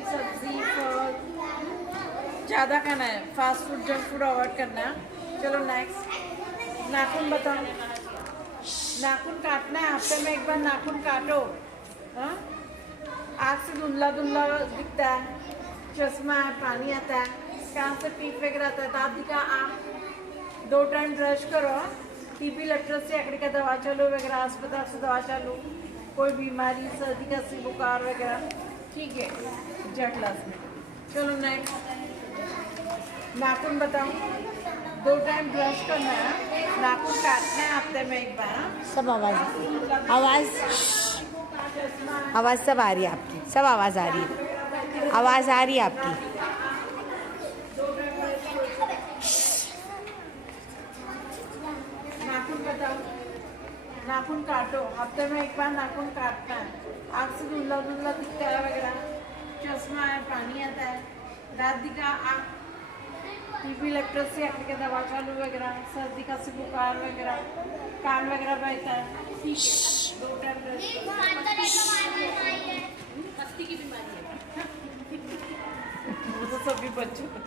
रोटी सब्जी फल ज़्यादा खाना है, fast food junk food avoid करना है। चलो नेक्स्ट, नाखून बताओ। नाखून काटना है, हफ्ते में एक बार नाखून काटो। हाँ, आँख से धुंधला धुंधला दिखता है, चश्मा है, पानी आता है, कान से पीप वगैरह आता है, दाँत दिखा आँख 2 टाइम ब्रश करो। टीबी लेटरसी अकड़ी का दवा चालू वगैरह, अस्पताल से दवा चालू, कोई बीमारी सर्दी का बुखार वगैरह, ठीक है जेड क्लास में। चलो नेक्स्ट, नाखून बताओ। 2 टाइम ब्रश करना है, नाखून काटना है हफ्ते में एक बार। सब आवाज़ आवाज़ सब आ रही है आपकी, सब आवाज़ आ रही है, आवाज़ आ रही है आपकी। नाखून बताओ। नाखून काटो, हफ्ते में एक बार नाखून काटना है, आँख से धुंधला धुंधला दिखता है वगैरह, चश्मा है, पानी आता है, दाँत दिखा आँख, टीबी लेटरसी अकड़ी का दवा चालू वगैरह, सर्दी का बुखार वगैरह, कान वगैरह बहता है, ठीक है 2 टाइम ब्रश की बीमारी है वो तो सभी बच्चों को